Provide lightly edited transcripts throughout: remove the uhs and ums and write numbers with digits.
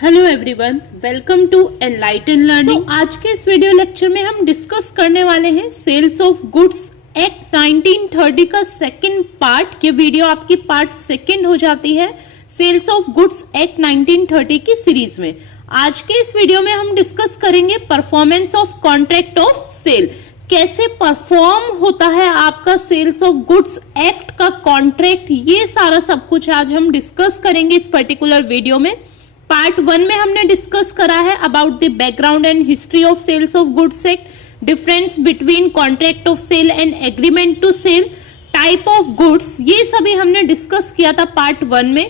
Hello everyone, welcome to enlighten learning. तो आज के इस वीडियो लेक्चर में हम डिस्कस करने वाले हैं सेल्स ऑफ गुड्स एक्ट 1930 का सेकंड पार्ट। ये वीडियो आपकी पार्ट सेकंड हो जाती है सेल्स ऑफ गुड्स एक्ट 1930 की सीरीज में। आज के इस वीडियो में हम डिस्कस करेंगे performance of contract of sale. कैसे परफॉर्म होता है आपका सेल्स ऑफ गुड्स एक्ट का कॉन्ट्रैक्ट, ये सारा सब कुछ आज हम डिस्कस करेंगे इस पर्टिकुलर वीडियो में। पार्ट 1 में हमने डिस्कस करा है about the background and history of sales of goods act, difference between contract of sale and agreement to sale, type of goods, ये सभी हमने डिस्कस किया था पार्ट 1 में।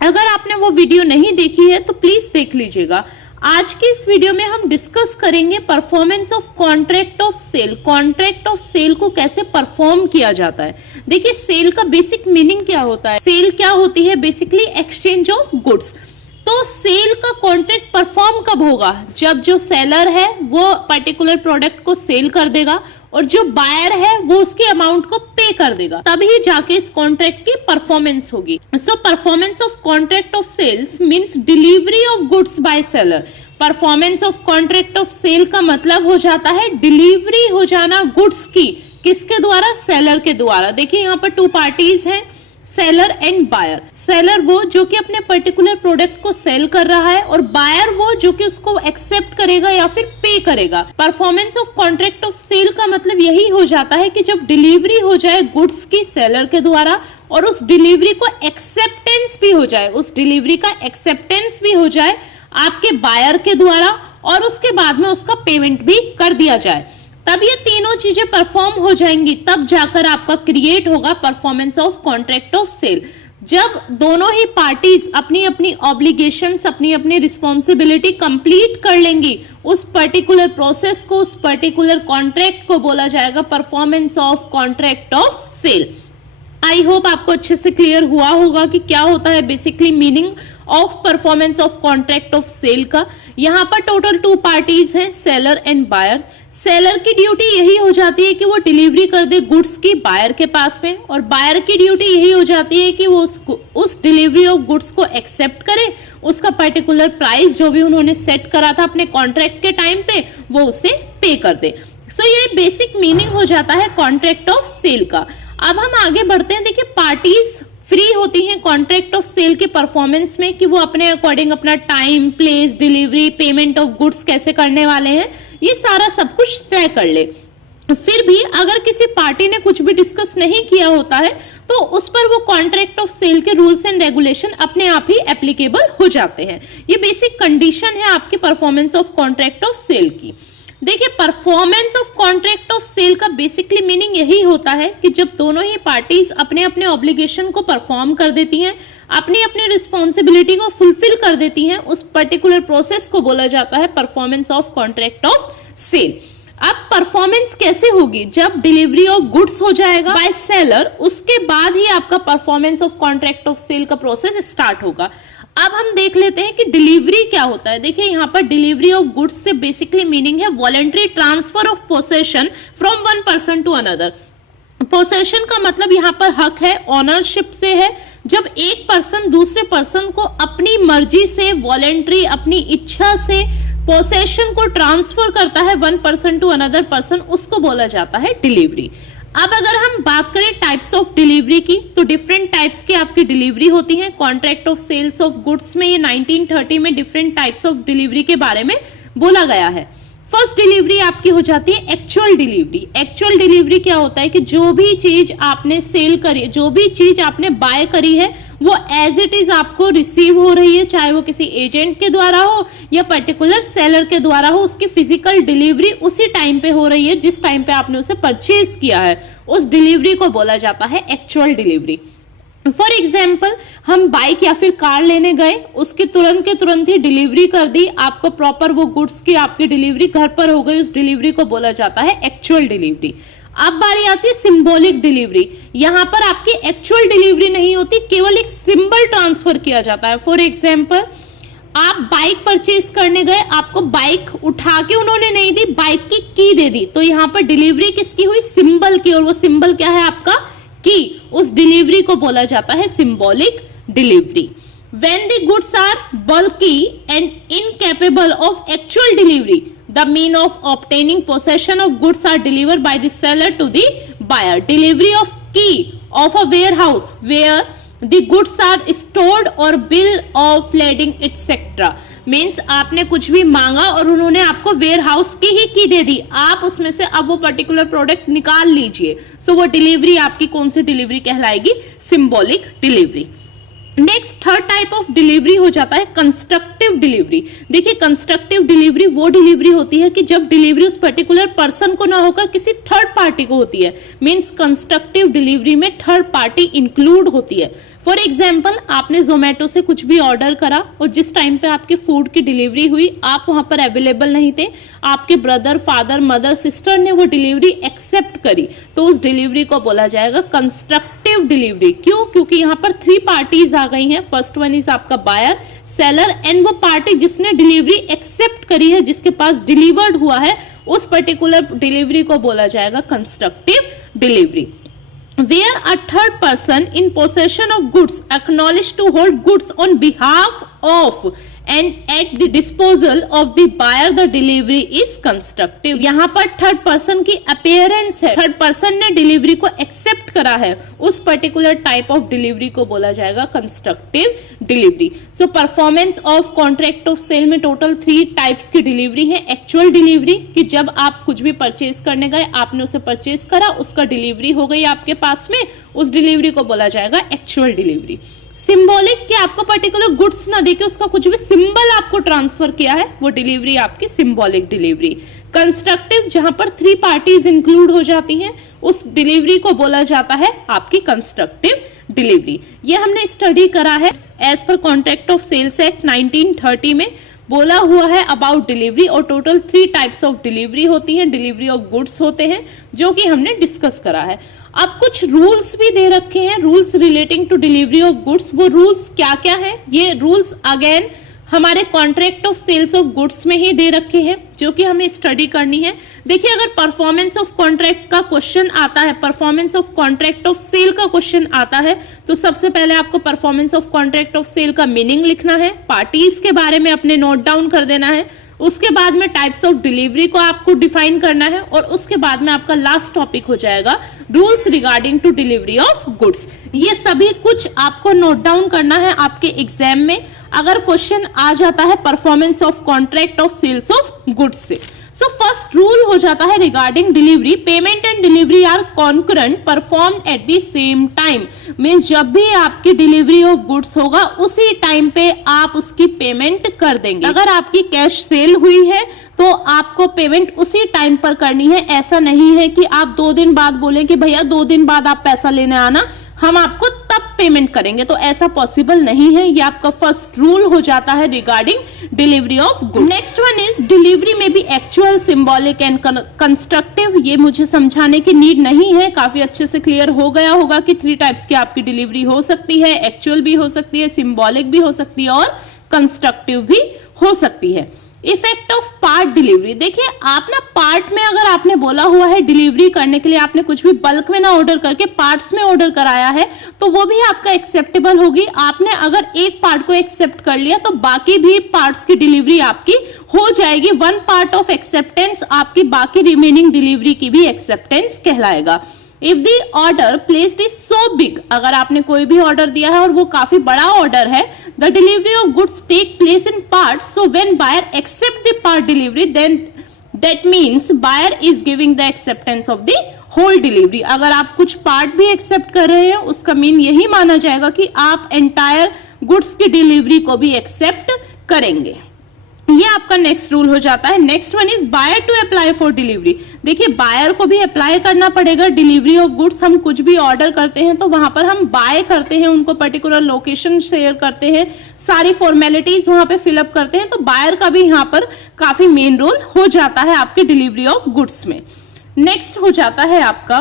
अगर आपने वो वीडियो नहीं देखी है तो प्लीज देख लीजिएगा। आज के इस वीडियो में हम डिस्कस करेंगे performance of contract of sale. Contract of sale को कैसे परफॉर्म किया जाता है। देखिए, सेल का बेसिक मीनिंग क्या होता है। सेल क्या होती है? Basically exchange of goods. तो सेल का कॉन्ट्रैक्ट परफॉर्म कब होगा? जब जो सेलर है वो पर्टिकुलर प्रोडक्ट को सेल कर देगा और जो बायर है वो उसके अमाउंट को पे कर देगा, तभी जाके इस कॉन्ट्रैक्ट की परफॉर्मेंस होगी। So performance of contract of sales means delivery of goods by seller. Performance of contract of sale का मतलब हो जाता है डिलीवरी हो जाना गुड्स की। किसके द्वारा? सेलर के द्वारा। देखिए, यहाँ पर टू पार्टीज हैं, सेलर एंड बायर। सेलर वो जो कि अपने पर्टिकुलर प्रोडक्ट को सेल कर रहा है और बायर वो जो कि उसको एक्सेप्ट करेगा या फिर पे करेगा। Performance of contract of sale का मतलब यही हो जाता है कि जब डिलीवरी हो जाए गुड्स की सेलर के द्वारा और उस डिलीवरी को एक्सेप्टेंस भी हो जाए, उस डिलीवरी का एक्सेप्टेंस भी हो जाए आपके बायर के द्वारा और उसके बाद में उसका पेमेंट भी कर दिया जाए, तब ये तीनों चीजें परफॉर्म हो जाएंगी। तब जाकर आपका क्रिएट होगा performance of contract of sale. जब दोनों ही पार्टीज अपनी अपनी ऑब्लिगेशंस, अपनी अपनी रिस्पॉन्सिबिलिटी कंप्लीट कर लेंगी, उस पर्टिकुलर प्रोसेस को, उस पर्टिकुलर कॉन्ट्रैक्ट को बोला जाएगा performance of contract of sale. I hope आपको अच्छे से क्लियर हुआ होगा कि क्या होता है basically meaning of performance of contract of sale का। यहाँ पर टोटल टू पार्टीज हैं, सेलर एंड बायर। सेलर की ड्यूटी यही हो जाती है कि वो डिलीवरी कर दे गुड्स की बायर के पास में, और बायर की ड्यूटी यही हो जाती है कि वो उस डिलीवरी ऑफ गुड्स को एक्सेप्ट करे, उसका पर्टिकुलर प्राइस जो भी उन्होंने सेट करा था अपने कॉन्ट्रैक्ट के टाइम पे वो उसे पे कर दे। सो ये बेसिक मीनिंग हो जाता है कॉन्ट्रैक्ट ऑफ सेल का। अब हम आगे बढ़ते हैं। देखिए, पार्टीज फ्री होती हैं कॉन्ट्रैक्ट ऑफ सेल के परफॉर्मेंस में कि वो अपने अकॉर्डिंग अपना time, place, delivery, payment of goods कैसे करने वाले हैं, ये सारा सब कुछ तय कर ले। फिर भी अगर किसी पार्टी ने कुछ भी डिस्कस नहीं किया होता है तो उस पर वो कॉन्ट्रैक्ट ऑफ सेल के रूल्स एंड रेगुलेशन अपने आप ही एप्लीकेबल हो जाते हैं। ये बेसिक कंडीशन है आपके performance of contract of sale की। देखिए, performance of contract of sale का बेसिकली मीनिंग यही होता है कि जब दोनों ही पार्टीज अपने अपने ऑब्लिगेशन को परफॉर्म कर देती हैं, अपनी अपनी रिस्पॉन्सिबिलिटी को फुलफिल कर देती हैं, उस पर्टिकुलर प्रोसेस को बोला जाता है performance of contract of sale. अब परफॉर्मेंस कैसे होगी? जब डिलीवरी ऑफ गुड्स हो जाएगा बाय सेलर, उसके बाद ही आपका performance of contract of sale का प्रोसेस स्टार्ट होगा। अब हम देख लेते हैं कि डिलीवरी क्या होता है। देखिए, यहाँ पर डिलीवरी ऑफ गुड्स से बेसिकली मीनिंग है voluntary transfer of possession from one person to another. Possession का मतलब यहाँ पर हक है, ऑनरशिप से है। जब एक पर्सन दूसरे पर्सन को अपनी मर्जी से, वॉलंटरी, अपनी इच्छा से पोसेशन को ट्रांसफर करता है one person to another person, उसको बोला जाता है डिलीवरी। अब अगर हम बात करें टाइप्स ऑफ डिलीवरी की, तो डिफरेंट टाइप्स की आपकी डिलीवरी होती है contract of sales of goods में। ये 1930 में डिफरेंट टाइप्स ऑफ डिलीवरी के बारे में बोला गया है। फर्स्ट डिलीवरी आपकी हो जाती है एक्चुअल डिलीवरी। एक्चुअल डिलीवरी क्या होता है कि जो भी चीज आपने सेल करी, जो भी चीज आपने बाय करी है, वो एज इट इज आपको रिसीव हो रही है, चाहे वो किसी एजेंट के द्वारा हो या पर्टिकुलर सेलर के द्वारा हो। उसकी फिजिकल डिलीवरी उसी टाइम पे हो रही है जिस टाइम पे आपने उसे परचेज किया है, उस डिलीवरी को बोला जाता है एक्चुअल डिलीवरी। फॉर एग्जाम्पल, हम बाइक या फिर कार लेने गए, उसकी तुरंत के तुरंत ही डिलीवरी कर दी, आपको प्रॉपर वो गुड्स की आपकी डिलीवरी घर पर हो गई, उस डिलीवरी को बोला जाता है एक्चुअल डिलीवरी। अब बारी आती है सिंबॉलिक डिलीवरी। यहाँ पर आपकी एक्चुअल डिलीवरी नहीं होती, केवल एक सिंबल ट्रांसफर किया जाता है। फॉर एग्जाम्पल, आप बाइक परचेज करने गए, आपको बाइक उठा के उन्होंने नहीं दी, बाइक की दे दी, तो यहाँ पर डिलीवरी किसकी हुई? सिंबल की, और वो सिंबल क्या है? आपका की। उस डिलीवरी को बोला जाता है symbolic delivery. When the goods are bulky and incapable of actual delivery. The mean of obtaining possession of goods are delivered by the seller to the buyer. Delivery of key of a warehouse where the goods are stored or bill of lading etc. Means आपने कुछ भी मांगा और उन्होंने आपको ware house की ही की दे दी, आप उसमें से अब वो पर्टिकुलर प्रोडक्ट निकाल लीजिए, सो वो डिलीवरी आपकी कौन सी डिलीवरी कहलाएगी? Symbolic delivery. Next third type of delivery हो जाता है कंस्ट्रक्टिव डिलीवरी। देखिए कंस्ट्रक्टिव डिलीवरी वो डिलीवरी होती है कि जब डिलीवरी उस पर्टिकुलर पर्सन को ना होकर किसी थर्ड पार्टी को होती है। मींस कंस्ट्रक्टिव डिलीवरी में थर्ड पार्टी इंक्लूड होती है। फॉर एग्जाम्पल आपने जोमेटो से कुछ भी ऑर्डर करा और जिस टाइम पे आपके फूड की डिलीवरी हुई आप वहां पर अवेलेबल नहीं थे, आपके ब्रदर, फादर, मदर, सिस्टर ने वो डिलीवरी एक्सेप्ट करी, तो उस डिलीवरी को बोला जाएगा कंस्ट्रक्टिव डिलीवरी। क्यों? क्योंकि यहाँ पर 3 पार्टीज आ गई हैं। फर्स्ट वन इज आपका बायर, सेलर एंड वो पार्टी जिसने डिलीवरी एक्सेप्ट करी है, जिसके पास डिलीवर्ड हुआ है, उस पर्टिकुलर डिलीवरी को बोला जाएगा constructive delivery. Where a third person in possession of goods acknowledged to hold goods on behalf of and at the disposal of the buyer, the delivery is constructive. यहाँ पर third person की appearance है, third person ने delivery को accept करा है, उस particular type of delivery को बोला जाएगा constructive delivery. So performance of contract of sale में टोटल 3 टाइप्स की डिलीवरी है। एक्चुअल डिलीवरी कि जब आप कुछ भी परचेज करने गए, आपने उसे परचेज करा, उसका डिलीवरी हो गई आपके पास में, उस डिलीवरी को बोला जाएगा एक्चुअल डिलीवरी। सिंबॉलिक कि आपको पर्टिकुलर गुड्स ना देके उसका कुछ भी सिंबल आपको ट्रांसफर किया है, वो डिलीवरी आपकी सिंबॉलिक डिलीवरी। कंस्ट्रक्टिव जहां पर 3 पार्टीज इंक्लूड हो जाती हैं, उस डिलीवरी को बोला जाता है आपकी कंस्ट्रक्टिव डिलीवरी। ये हमने स्टडी करा है as per contract of sales act 1930 में बोला हुआ है अबाउट डिलीवरी, और टोटल 3 टाइप्स ऑफ डिलीवरी होती हैं, डिलीवरी ऑफ गुड्स होते हैं, जो कि हमने डिस्कस करा है। अब कुछ रूल्स भी दे रखे हैं, rules relating to delivery of goods. वो रूल्स क्या क्या है? ये रूल्स अगेन हमारे contract of sales of goods में ही दे रखे हैं, जो कि हमें स्टडी करनी है। देखिए अगर परफॉर्मेंस ऑफ कॉन्ट्रैक्ट का क्वेश्चन आता है, performance of contract of sale का क्वेश्चन आता है, तो सबसे पहले आपको performance of contract of sale का मीनिंग लिखना है, पार्टीज के बारे में अपने नोट डाउन कर देना है, उसके बाद में टाइप्स ऑफ डिलीवरी को आपको डिफाइन करना है, और उसके बाद में आपका लास्ट टॉपिक हो जाएगा rules regarding to delivery of goods. ये सभी कुछ आपको नोट डाउन करना है आपके एग्जाम में अगर क्वेश्चन आ जाता है performance of contract of sales of goods से। सो फर्स्ट रूल हो जाता है regarding delivery, payment and delivery are concurrent performed at the same time. Means जब भी आपकी डिलीवरी ऑफ गुड्स होगा उसी टाइम पे आप उसकी पेमेंट कर देंगे। अगर आपकी कैश सेल हुई है तो आपको पेमेंट उसी टाइम पर करनी है। ऐसा नहीं है कि आप 2 दिन बाद बोलें कि भैया 2 दिन बाद आप पैसा लेने आना, हम आपको तब पेमेंट करेंगे, तो ऐसा पॉसिबल नहीं है। ये आपका फर्स्ट रूल हो जाता है regarding delivery of goods. Next one is delivery में भी एक्चुअल, सिंबॉलिक एंड कंस्ट्रक्टिव। ये मुझे समझाने की नीड नहीं है, काफी अच्छे से क्लियर हो गया होगा कि 3 टाइप्स की आपकी डिलीवरी हो सकती है, एक्चुअल भी हो सकती है, सिंबॉलिक भी हो सकती है और कंस्ट्रक्टिव भी हो सकती है। इफेक्ट ऑफ पार्ट डिलीवरी, देखिए आप ना पार्ट में अगर आपने बोला हुआ है डिलीवरी करने के लिए, आपने कुछ भी बल्क में ना ऑर्डर करके पार्ट्स में ऑर्डर कराया है, तो वो भी आपका एक्सेप्टेबल होगी। आपने अगर एक पार्ट को एक्सेप्ट कर लिया तो बाकी भी पार्ट्स की डिलीवरी आपकी हो जाएगी। 1 पार्ट ऑफ एक्सेप्टेंस आपकी बाकी रिमेनिंग डिलीवरी की भी एक्सेप्टेंस कहलाएगा। If the order placed is so big, अगर आपने कोई भी ऑर्डर दिया है और वो काफी बड़ा ऑर्डर है, the delivery of goods take place in part, so when buyer accept the part delivery then that means buyer is giving the acceptance of the whole delivery. अगर आप कुछ पार्ट भी एक्सेप्ट कर रहे हैं उसका मीन यही माना जाएगा कि आप एंटायर गुड्स की डिलीवरी को भी एक्सेप्ट करेंगे। ये आपका नेक्स्ट रूल हो जाता है। Next one is buyer to apply for delivery. देखिए बायर को भी अप्लाई करना पड़ेगा डिलीवरी ऑफ गुड्स। हम कुछ भी ऑर्डर करते हैं तो वहां पर हम बाय करते हैं, उनको पर्टिकुलर लोकेशन शेयर करते हैं, सारी फॉर्मेलिटीज वहां पे फिलअप करते हैं, तो बायर का भी यहाँ पर काफी मेन रोल हो जाता है आपके डिलीवरी ऑफ गुड्स में। नेक्स्ट हो जाता है आपका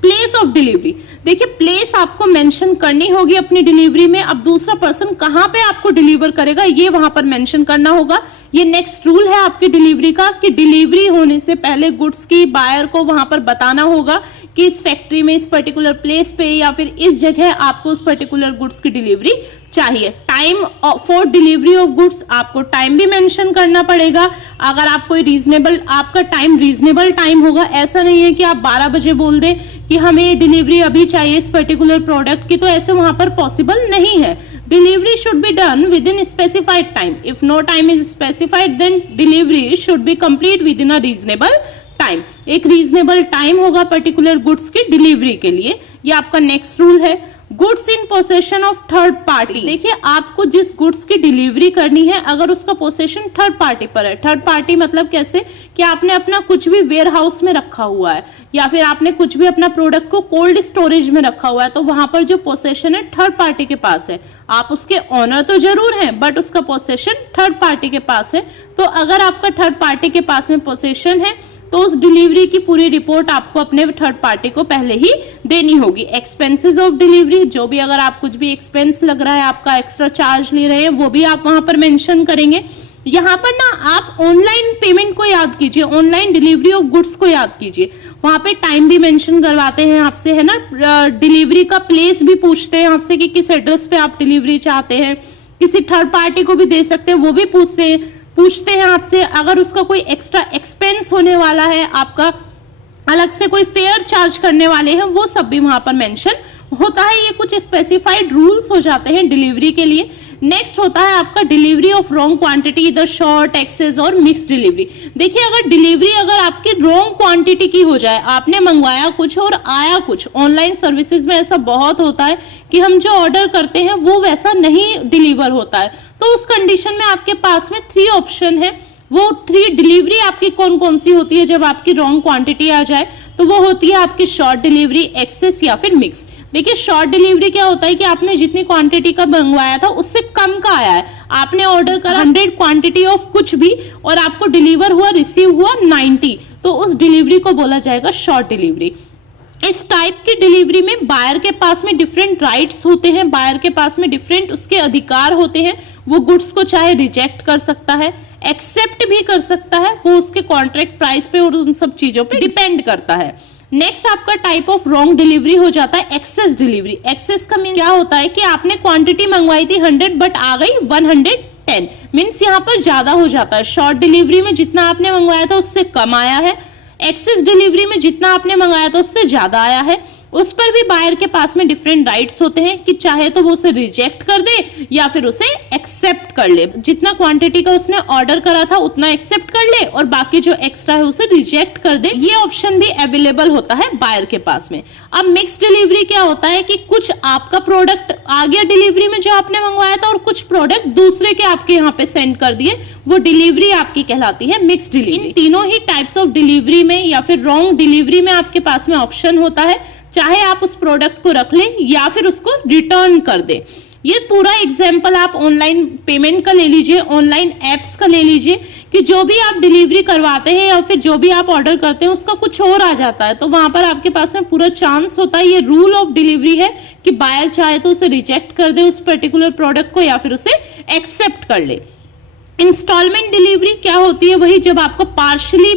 प्लेस ऑफ डिलीवरी। देखिए प्लेस आपको मेंशन करनी होगी अपनी डिलीवरी में। अब दूसरा पर्सन कहां पे आपको डिलीवर करेगा ये वहां पर मेंशन करना होगा। ये नेक्स्ट रूल है आपकी डिलीवरी का कि डिलीवरी होने से पहले गुड्स की बायर को वहां पर बताना होगा कि इस फैक्ट्री में, इस पर्टिकुलर प्लेस पे या फिर इस जगह आपको उस पर्टिकुलर गुड्स की डिलीवरी चाहिए। Time for delivery of goods, आपको टाइम भी मेंशन करना पड़ेगा। अगर आप कोई रीजनेबल, आपका टाइम रीजनेबल टाइम होगा, ऐसा नहीं है कि आप 12 बजे बोल दें कि हमें डिलीवरी अभी चाहिए इस पर्टिकुलर प्रोडक्ट की, तो ऐसे वहां पर पॉसिबल नहीं है। Delivery should be done within specified time. If no time is specified then delivery should be complete within a reasonable time. एक रीजनेबल टाइम होगा पर्टिकुलर गुड्स की डिलीवरी के लिए। ये आपका नेक्स्ट रूल है। Goods in possession of third party. देखिए, आपको जिस गुड्स की डिलीवरी करनी है, अगर उसका पोसेशन थर्ड पार्टी पर है, थर्ड पार्टी मतलब कैसे कि आपने अपना कुछ भी वेयर हाउस में रखा हुआ है या फिर आपने कुछ भी अपना प्रोडक्ट को कोल्ड स्टोरेज में रखा हुआ है, तो वहां पर जो पोसेशन है थर्ड पार्टी के पास है। आप उसके ऑनर तो जरूर हैं, बट उसका पोसेशन थर्ड पार्टी के पास है। तो अगर आपका थर्ड पार्टी के पास में पोसेशन है तो उस डिलीवरी की पूरी रिपोर्ट आपको अपने थर्ड पार्टी को पहले ही देनी होगी। एक्सपेंसेस ऑफ डिलीवरी, जो भी अगर आप कुछ भी एक्सपेंस लग रहा है, आपका एक्स्ट्रा चार्ज ले रहे हैं, वो भी आप वहां पर मेंशन करेंगे। यहाँ पर ना आप ऑनलाइन पेमेंट को याद कीजिए, ऑनलाइन डिलीवरी ऑफ गुड्स को याद कीजिए। वहां पे टाइम भी मेंशन करवाते हैं आपसे, है ना। डिलीवरी का प्लेस भी पूछते हैं आपसे कि किस एड्रेस पे आप डिलीवरी चाहते हैं। किसी थर्ड पार्टी को भी दे सकते हैं, वो भी पूछते हैं आपसे। अगर उसका कोई एक्स्ट्रा एक्सपेंस होने वाला है, आपका अलग से कोई फेयर चार्ज करने वाले हैं, वो सब भी वहां पर मेंशन होता है। ये कुछ स्पेसिफाइड रूल्स हो जाते हैं डिलीवरी के लिए। नेक्स्ट होता है आपका डिलीवरी ऑफ रॉन्ग क्वांटिटी, इधर शॉर्ट, एक्सेस और मिक्स डिलीवरी। देखिए, अगर डिलीवरी अगर आपकी रॉन्ग क्वांटिटी की हो जाए, आपने मंगवाया कुछ और आया कुछ, ऑनलाइन सर्विसेज में ऐसा बहुत होता है कि हम जो ऑर्डर करते हैं वो वैसा नहीं डिलीवर होता है, तो उस कंडीशन में आपके पास में 3 ऑप्शन है। वो 3 डिलीवरी आपकी कौन कौन सी होती है जब आपकी रॉन्ग क्वांटिटी आ जाए, तो वो होती है आपकी शॉर्ट डिलीवरी, एक्सेस या फिर मिक्स। देखिए, शॉर्ट डिलीवरी क्या होता है कि आपने जितनी क्वांटिटी का मंगवाया था उससे कम का आया है। आपने ऑर्डर करा 100 क्वांटिटी ऑफ कुछ भी और आपको डिलीवर हुआ, रिसीव हुआ 90, तो उस डिलीवरी को बोला जाएगा शॉर्ट डिलीवरी। इस टाइप की डिलीवरी में बायर के पास में डिफरेंट राइट्स होते हैं, बायर के पास में डिफरेंट उसके अधिकार होते हैं। वो गुड्स को चाहे रिजेक्ट कर सकता है, एक्सेप्ट भी कर सकता है, वो उसके कॉन्ट्रैक्ट प्राइस पे और उन सब चीजों पे डिपेंड करता है। नेक्स्ट आपका टाइप ऑफ रॉन्ग डिलीवरी हो जाता है एक्सेस डिलीवरी। एक्सेस का मीन क्या होता है कि आपने क्वांटिटी मंगवाई थी 100 बट आ गई 110, मीन्स यहाँ पर ज्यादा हो जाता है। शॉर्ट डिलीवरी में जितना आपने मंगवाया था उससे कम आया है, एक्सेस डिलीवरी में जितना आपने मंगाया था उससे ज्यादा आया है। उस पर भी बायर के पास में डिफरेंट राइट्स होते हैं कि चाहे तो वो उसे रिजेक्ट कर दे या फिर उसे एक्सेप्ट कर ले। जितना क्वांटिटी का उसने ऑर्डर करा था उतना एक्सेप्ट कर ले और बाकी जो एक्स्ट्रा है उसे रिजेक्ट कर दे। ये ऑप्शन भी अवेलेबल होता है बायर के पास में। अब मिक्स डिलीवरी क्या होता है कि कुछ आपका प्रोडक्ट आ गया डिलीवरी में जो आपने मंगवाया था और कुछ प्रोडक्ट दूसरे के आपके यहाँ पे सेंड कर दिए, वो डिलीवरी आपकी कहलाती है मिक्स डिलीवरी। इन तीनों ही टाइप्स ऑफ डिलीवरी में या फिर रॉन्ग डिलीवरी में आपके पास में ऑप्शन होता है, चाहे आप उस प्रोडक्ट को रख लें या फिर उसको रिटर्न कर दें। ये पूरा एग्जाम्पल आप ऑनलाइन पेमेंट का ले लीजिए, ऑनलाइन एप्स का ले लीजिए कि जो भी आप डिलीवरी करवाते हैं या फिर जो भी आप ऑर्डर करते हैं उसका कुछ और आ जाता है, तो वहां पर आपके पास में पूरा चांस होता है। ये रूल ऑफ डिलीवरी है कि बायर चाहे तो उसे रिजेक्ट कर दे उस पर्टिकुलर प्रोडक्ट को या फिर उसे एक्सेप्ट कर ले। इंस्टॉलमेंट डिलीवरी क्या होती है? वही जब आपको पार्शली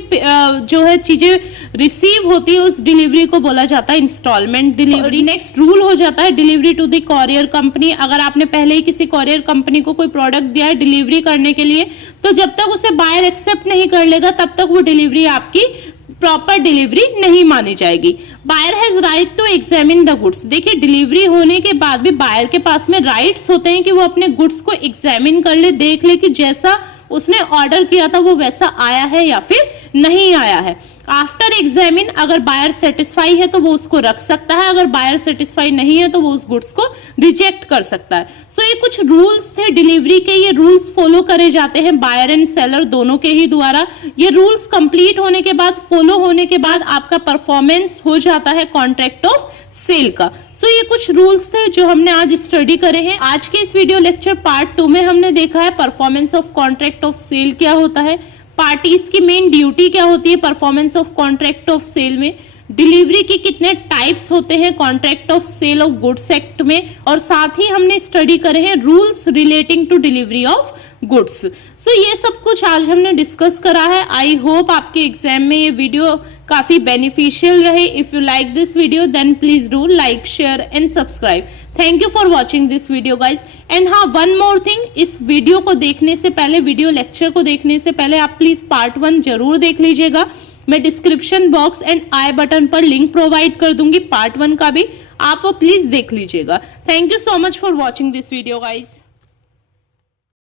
जो है चीजें रिसीव होती है उस डिलीवरी को बोला जाता है इंस्टॉलमेंट डिलीवरी। नेक्स्ट रूल हो जाता है delivery to the courier company. अगर आपने पहले ही किसी कॉरियर कंपनी को कोई प्रोडक्ट दिया है डिलीवरी करने के लिए, तो जब तक उसे बायर एक्सेप्ट नहीं कर लेगा तब तक वो डिलीवरी आपकी प्रॉपर डिलीवरी नहीं मानी जाएगी। Buyer has right to examine the goods. देखिए, डिलीवरी होने के बाद भी बायर के पास में राइट्स होते हैं कि वो अपने गुड्स को एग्जामिन कर ले, देख ले कि जैसा उसने ऑर्डर किया था वो वैसा आया है या फिर नहीं आया है। आफ्टर एग्जामिन अगर बायर सेटिस्फाई है तो वो उसको रख सकता है, अगर बायर सेटिस्फाई नहीं है तो वो उस गुड्स को रिजेक्ट कर सकता है। सो ये कुछ रूल्स थे डिलीवरी के, ये रूल्स फॉलो करे जाते हैं बायर एंड सेलर दोनों के ही द्वारा। ये रूल्स कंप्लीट होने के बाद, फॉलो होने के बाद आपका परफॉर्मेंस हो जाता है कॉन्ट्रैक्ट ऑफ सेल का। सो ये कुछ रूल्स थे जो हमने आज स्टडी करे हैं। आज के इस वीडियो लेक्चर पार्ट 2 में हमने देखा है performance of contract of sale क्या होता है, पार्टीज की मेन ड्यूटी क्या होती है performance of contract of sale में, डिलीवरी के कितने टाइप्स होते हैं contract of sale of goods act में, और साथ ही हमने स्टडी करे हैं rules relating to delivery of goods. So ये सब कुछ आज हमने डिस्कस करा है। आई होप आपके एग्जाम में ये वीडियो काफी बेनिफिशियल रहे। If you like this video then please do like, share and subscribe. Thank you for watching this video guys. And हाँ, वन मोर थिंग, इस वीडियो को देखने से पहले, वीडियो लेक्चर को देखने से पहले आप प्लीज पार्ट 1 जरूर देख लीजिएगा। मैं description box and I button पर लिंक प्रोवाइड कर दूंगी पार्ट 1 का भी, आप वो प्लीज देख लीजिएगा। Thank you so much for watching this video guys.